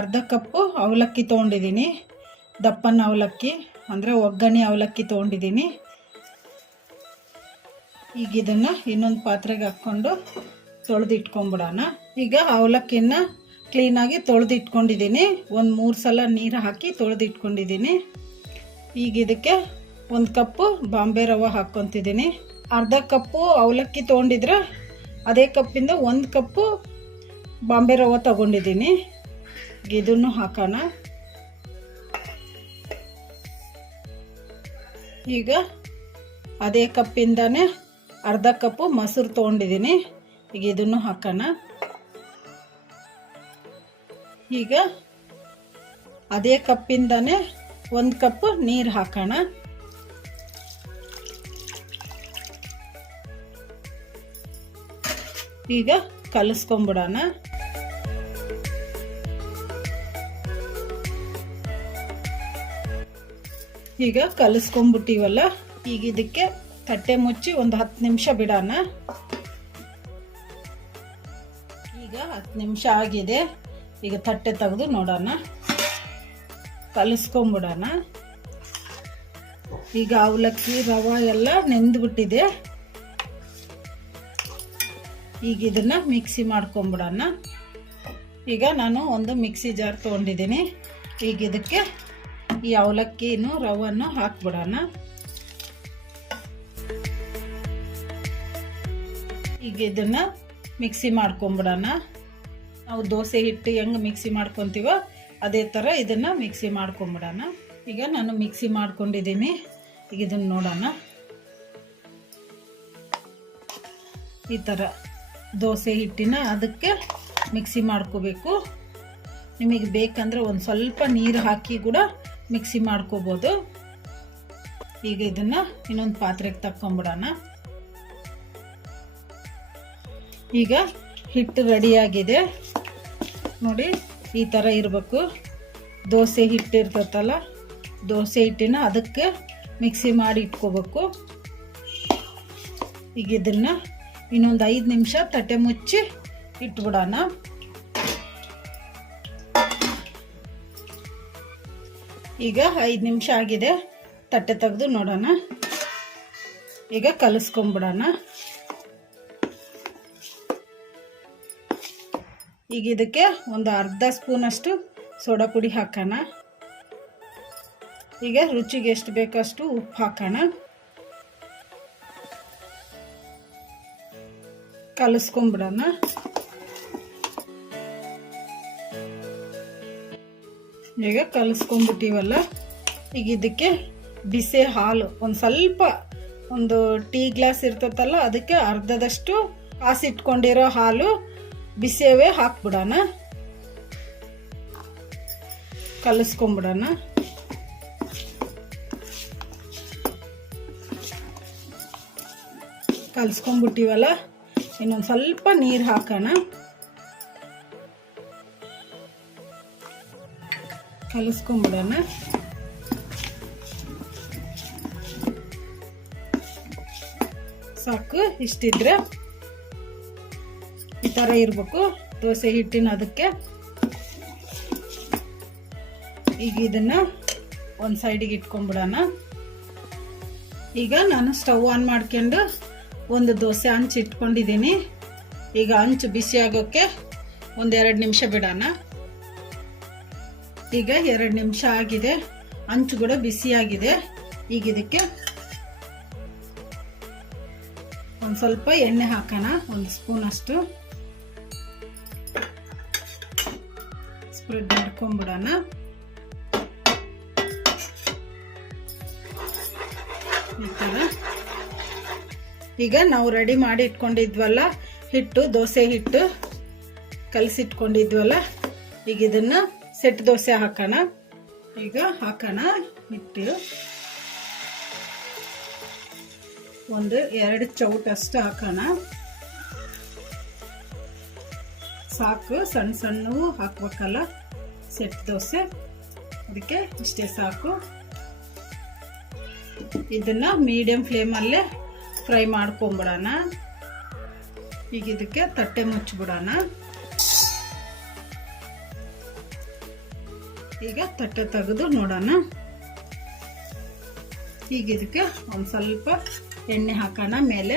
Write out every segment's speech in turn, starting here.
ಅರ್ಧ ಕಪ್ಪು ಅವಲಕ್ಕಿ ತೊಗೊಂಡಿದ್ದೀನಿ ದಪ್ಪನ ಅವಲಕ್ಕಿ ಅಂದರೆ ಒಗ್ಗರಣೆ ಅವಲಕ್ಕಿ ತೊಗೊಂಡಿದ್ದೀನಿ ಈಗ ಇದನ್ನು ಇನ್ನೊಂದು ಪಾತ್ರೆಗೆ ಹಾಕ್ಕೊಂಡು ತೊಳೆದಿಟ್ಕೊಂಬಿಡೋಣ ಈಗ ಅವಲಕ್ಕಿನ ಕ್ಲೀನಾಗಿ ತೊಳೆದಿಟ್ಕೊಂಡಿದ್ದೀನಿ ಒಂದು ಮೂರು ಸಲ ನೀರು ಹಾಕಿ ತೊಳೆದಿಟ್ಕೊಂಡಿದ್ದೀನಿ ಈಗ ಇದಕ್ಕೆ ಒಂದು ಕಪ್ಪು ಬಾಂಬೆ ರವ ಹಾಕ್ಕೊತಿದ್ದೀನಿ ಅರ್ಧ ಕಪ್ಪು ಅವಲಕ್ಕಿ ತೊಗೊಂಡಿದ್ರೆ ಅದೇ ಕಪ್ಪಿಂದ ಒಂದು ಕಪ್ಪು ಬಾಂಬೆ ರವ ತಗೊಂಡಿದ್ದೀನಿ ಇದನ್ನು ಹಾಕೋಣ ಈಗ ಅದೇ ಕಪ್ಪಿಂದನೇ ಅರ್ಧ ಕಪ್ಪು ಮೊಸರು ತೊಗೊಂಡಿದ್ದೀನಿ ಈಗ ಇದನ್ನು ಹಾಕೋಣ ಈಗ ಅದೇ ಕಪ್ಪಿಂದನೇ ಒಂದು ಕಪ್ ನೀರು ಹಾಕೋಣ ಈಗ ಕಲಿಸ್ಕೊಂಬಿಡೋಣ ಈಗ ಕಲಿಸ್ಕೊಂಬಿಟ್ಟಿವಲ್ಲ ಈಗ ಇದಕ್ಕೆ ತಟ್ಟೆ ಮುಚ್ಚಿ ಒಂದು ಹತ್ತು ನಿಮಿಷ ಬಿಡೋಣ ಈಗ ಹತ್ತು ನಿಮಿಷ ಆಗಿದೆ ಈಗ ತಟ್ಟೆ ತೆಗೆದು ನೋಡೋಣ ಕಲಿಸ್ಕೊಂಬಿಡೋಣ ಈಗ ಅವಲಕ್ಕಿ ರವೆ ಎಲ್ಲ ನೆಂದ್ಬಿಟ್ಟಿದೆ ಈಗ ಇದನ್ನು ಮಿಕ್ಸಿ ಮಾಡ್ಕೊಂಬಿಡೋಣ ಈಗ ನಾನು ಒಂದು ಮಿಕ್ಸಿ ಜಾರ್ ತೊಗೊಂಡಿದ್ದೀನಿ ಈಗ ಇದಕ್ಕೆ ಈ ಅವಲಕ್ಕಿನೂ ರವನ್ನು ಹಾಕ್ಬಿಡೋಣ ಈಗ ಇದನ್ನು ಮಿಕ್ಸಿ ಮಾಡ್ಕೊಂಬಿಡೋಣ ನಾವು ದೋಸೆ ಹಿಟ್ಟು ಹೆಂಗೆ ಮಿಕ್ಸಿ ಮಾಡ್ಕೊತೀವೋ ಅದೇ ಥರ ಇದನ್ನು ಮಿಕ್ಸಿ ಮಾಡ್ಕೊಂಬಿಡೋಣ ಈಗ ನಾನು ಮಿಕ್ಸಿ ಮಾಡ್ಕೊಂಡಿದ್ದೀನಿ ಈಗ ಇದನ್ನು ನೋಡೋಣ ಈ ಥರ ದೋಸೆ ಹಿಟ್ಟಿನ ಅದಕ್ಕೆ ಮಿಕ್ಸಿ ಮಾಡ್ಕೋಬೇಕು ನಿಮಗೆ ಬೇಕಂದ್ರೆ ಒಂದು ಸ್ವಲ್ಪ ನೀರು ಹಾಕಿ ಕೂಡ ಮಿಕ್ಸಿ ಮಾಡ್ಕೋಬೋದು ಈಗ ಇದನ್ನು ಇನ್ನೊಂದು ಪಾತ್ರೆಗೆ ತಕ್ಕೊಂಬಿಡೋಣ ಈಗ ಹಿಟ್ಟು ರೆಡಿಯಾಗಿದೆ ನೋಡಿ ಈ ಥರ ಇರಬೇಕು ದೋಸೆ ಹಿಟ್ಟು ಇರ್ತೈತಲ್ಲ ದೋಸೆ ಹಿಟ್ಟಿನ ಅದಕ್ಕೆ ಮಿಕ್ಸಿ ಮಾಡಿ ಇಟ್ಕೋಬೇಕು ಈಗ ಇದನ್ನು ಇನ್ನೊಂದು ಐದು ನಿಮಿಷ ತಟ್ಟೆ ಮುಚ್ಚಿ ಇಟ್ಬಿಡೋಣ ಈಗ ಐದು ನಿಮಿಷ ಆಗಿದೆ ತಟ್ಟೆ ತೆಗೆದು ನೋಡೋಣ ಈಗ ಕಲಿಸ್ಕೊಂಬಿಡೋಣ ಈಗ ಇದಕ್ಕೆ ಒಂದು ಅರ್ಧ ಸ್ಪೂನಷ್ಟು ಸೋಡಾ ಪುಡಿ ಹಾಕೋಣ ಈಗ ರುಚಿಗೆ ಎಷ್ಟು ಬೇಕಷ್ಟು ಉಪ್ಪು ಹಾಕೋಣ ಕಲಿಸ್ಕೊಂಬಿಡೋಣ ಈಗ ಕಲಿಸ್ಕೊಂಡ್ಬಿಟ್ಟಿವಲ್ಲ ಈಗ ಇದಕ್ಕೆ ಬಿಸಿ ಹಾಲು ಒಂದು ಸ್ವಲ್ಪ ಒಂದು ಟೀ ಗ್ಲಾಸ್ ಇರ್ತೈತಲ್ಲ ಅದಕ್ಕೆ ಅರ್ಧದಷ್ಟು ಕಾಸಿಟ್ಕೊಂಡಿರೋ ಹಾಲು ಬಿಸಿಯವೇ ಹಾಕ್ಬಿಡೋಣ ಕಲಸ್ಕೊಂಬಿಡೋಣ ಕಲಿಸ್ಕೊಂಬಿಟ್ಟಿವಲ್ಲ ಇನ್ನೊಂದು ಸ್ವಲ್ಪ ನೀರು ಹಾಕೋಣ ಕಲಸ್ಕೊಂಬಿಡೋಣ ಸಾಕು ಇಷ್ಟಿದ್ರೆ ಈ ಥರ ಇರಬೇಕು ದೋಸೆ ಹಿಟ್ಟಿನ ಅದಕ್ಕೆ ಈಗ ಇದನ್ನು ಒಂದು ಸೈಡಿಗೆ ಇಟ್ಕೊಂಬಿಡೋಣ ಈಗ ನಾನು ಸ್ಟವ್ ಆನ್ ಮಾಡ್ಕೊಂಡು ಒಂದು ದೋಸೆ ಹಂಚು ಇಟ್ಕೊಂಡಿದ್ದೀನಿ ಈಗ ಹಂಚು ಬಿಸಿ ಆಗೋಕ್ಕೆ ಒಂದೆರಡು ನಿಮಿಷ ಬಿಡೋಣ ಈಗ ಎರಡು ನಿಮಿಷ ಆಗಿದೆ ಅಂಚು ಕೂಡ ಬಿಸಿಯಾಗಿದೆ ಈಗ ಇದಕ್ಕೆ ಒಂದು ಸ್ವಲ್ಪ ಎಣ್ಣೆ ಹಾಕೋಣ ಒಂದು ಸ್ಪೂನ್ ಅಷ್ಟು ಸ್ಪ್ರೆಡ್ ಮಾಡ್ಕೊಂಬಿಡೋಣ ಈಗ ನಾವು ರೆಡಿ ಮಾಡಿ ಇಟ್ಕೊಂಡಿದ್ವಲ್ಲ ಹಿಟ್ಟು ದೋಸೆ ಹಿಟ್ಟು ಕಲಸಿಟ್ಕೊಂಡಿದ್ವಲ್ಲ ಈಗ ಇದನ್ನ ಸೆಟ್ ದೋಸೆ ಹಾಕೋಣ ಈಗ ಹಾಕೋಣ ಹಿಟ್ಟು ಒಂದು ಎರಡು ಚೌಟಷ್ಟು ಹಾಕೋಣ ಸಾಕು ಸಣ್ಣ ಸಣ್ಣವು ಹಾಕ್ಬೇಕಲ್ಲ ಸೆಟ್ ದೋಸೆ ಅದಕ್ಕೆ ಇಷ್ಟೇ ಸಾಕು ಇದನ್ನು ಮೀಡಿಯಂ ಫ್ಲೇಮಲ್ಲೇ ಫ್ರೈ ಮಾಡ್ಕೊಂಬಿಡೋಣ ಈಗ ಇದಕ್ಕೆ ತಟ್ಟೆ ಮುಚ್ಚಿಬಿಡೋಣ ಈಗ ತಟ್ಟೆ ತೆಗೆದು ನೋಡೋಣ ಈಗ ಇದಕ್ಕೆ ಒಂದು ಸ್ವಲ್ಪ ಎಣ್ಣೆ ಹಾಕೋಣ ಮೇಲೆ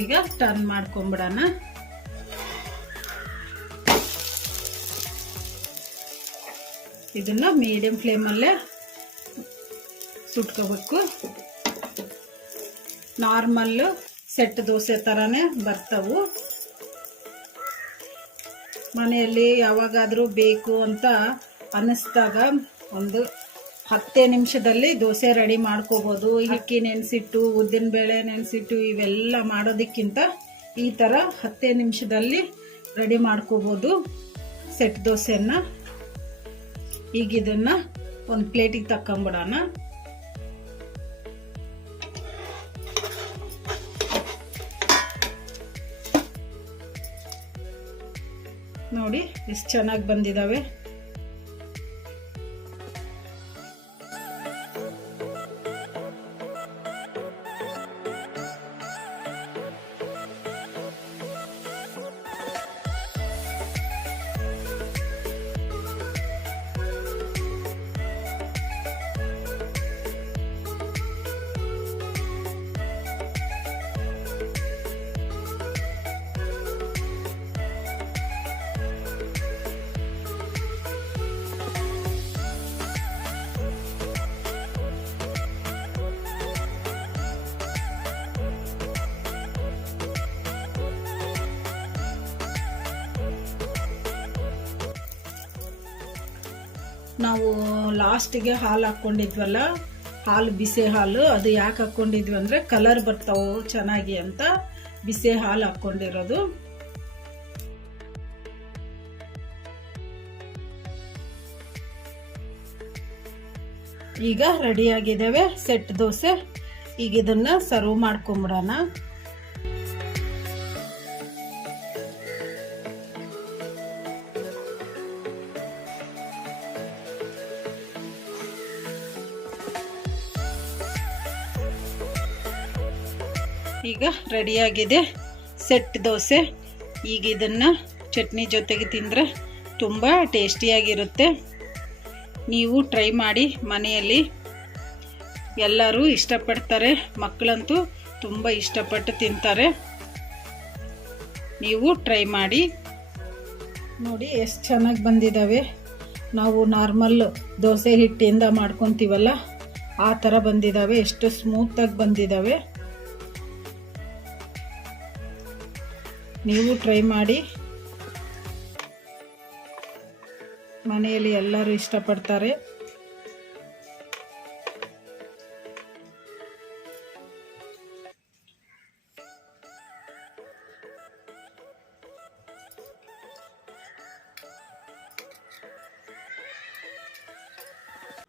ಈಗ ಟರ್ನ್ ಮಾಡ್ಕೊಂಬಿಡೋಣ ಇದನ್ನು ಮೀಡಿಯಂ ಫ್ಲೇಮಲ್ಲೇ ಸುಟ್ಕೋಬೇಕು ನಾರ್ಮಲ್ಲು ಸೆಟ್ ದೋಸೆ ಥರನೇ ಬರ್ತವು ಮನೆಯಲ್ಲಿ ಯಾವಾಗಾದರೂ ಬೇಕು ಅಂತ ಅನ್ನಿಸ್ದಾಗ ಒಂದು ಹತ್ತೇ ನಿಮಿಷದಲ್ಲಿ ದೋಸೆ ರೆಡಿ ಮಾಡ್ಕೋಬೋದು ಹಿಕ್ಕಿ ನೆನೆಸಿಟ್ಟು ಬೇಳೆ ನೆನೆಸಿಟ್ಟು ಇವೆಲ್ಲ ಮಾಡೋದಕ್ಕಿಂತ ಈ ಥರ ಹತ್ತೇ ನಿಮಿಷದಲ್ಲಿ ರೆಡಿ ಮಾಡ್ಕೋಬೋದು ಸೆಟ್ ದೋಸೆಯನ್ನು ಈಗ ಒಂದು ಪ್ಲೇಟಿಗೆ ತಕ್ಕೊಂಬಿಡೋಣ ನೋಡಿ ಎಷ್ಟು ಚೆನ್ನಾಗಿ ಬಂದಿದ್ದಾವೆ ನಾವು ಲಾಸ್ಟಿಗೆ ಹಾಲು ಹಾಕ್ಕೊಂಡಿದ್ವಲ್ಲ ಹಾಲು ಬಿಸಿ ಹಾಲು ಅದು ಯಾಕೆ ಹಾಕ್ಕೊಂಡಿದ್ವಿ ಅಂದರೆ ಕಲರ್ ಬರ್ತಾವೆ ಚೆನ್ನಾಗಿ ಅಂತ ಬಿಸಿ ಹಾಲು ಹಾಕ್ಕೊಂಡಿರೋದು ಈಗ ರೆಡಿಯಾಗಿದ್ದಾವೆ ಸೆಟ್ ದೋಸೆ ಈಗ ಇದನ್ನು ಸರ್ವ್ ಮಾಡ್ಕೊಂಬಿಡೋಣ ಈಗ ರೆಡಿಯಾಗಿದೆ ಸೆಟ್ ದೋಸೆ ಈಗ ಇದನ್ನು ಚಟ್ನಿ ಜೊತೆಗೆ ತಿಂದರೆ ತುಂಬ ಟೇಸ್ಟಿಯಾಗಿರುತ್ತೆ ನೀವು ಟ್ರೈ ಮಾಡಿ ಮನೆಯಲ್ಲಿ ಎಲ್ಲರೂ ಇಷ್ಟಪಡ್ತಾರೆ ಮಕ್ಕಳಂತೂ ತುಂಬ ಇಷ್ಟಪಟ್ಟು ತಿಂತಾರೆ ನೀವು ಟ್ರೈ ಮಾಡಿ ನೋಡಿ ಎಷ್ಟು ಚೆನ್ನಾಗಿ ಬಂದಿದ್ದಾವೆ ನಾವು ನಾರ್ಮಲ್ ದೋಸೆ ಹಿಟ್ಟಿಂದ ಮಾಡ್ಕೊತೀವಲ್ಲ ಆ ಥರ ಬಂದಿದ್ದಾವೆ ಎಷ್ಟು ಸ್ಮೂತಾಗಿ ಬಂದಿದ್ದಾವೆ ನೀವು ಟ್ರೈ ಮಾಡಿ ಮನೆಯಲ್ಲಿ ಎಲ್ಲರೂ ಇಷ್ಟಪಡ್ತಾರೆ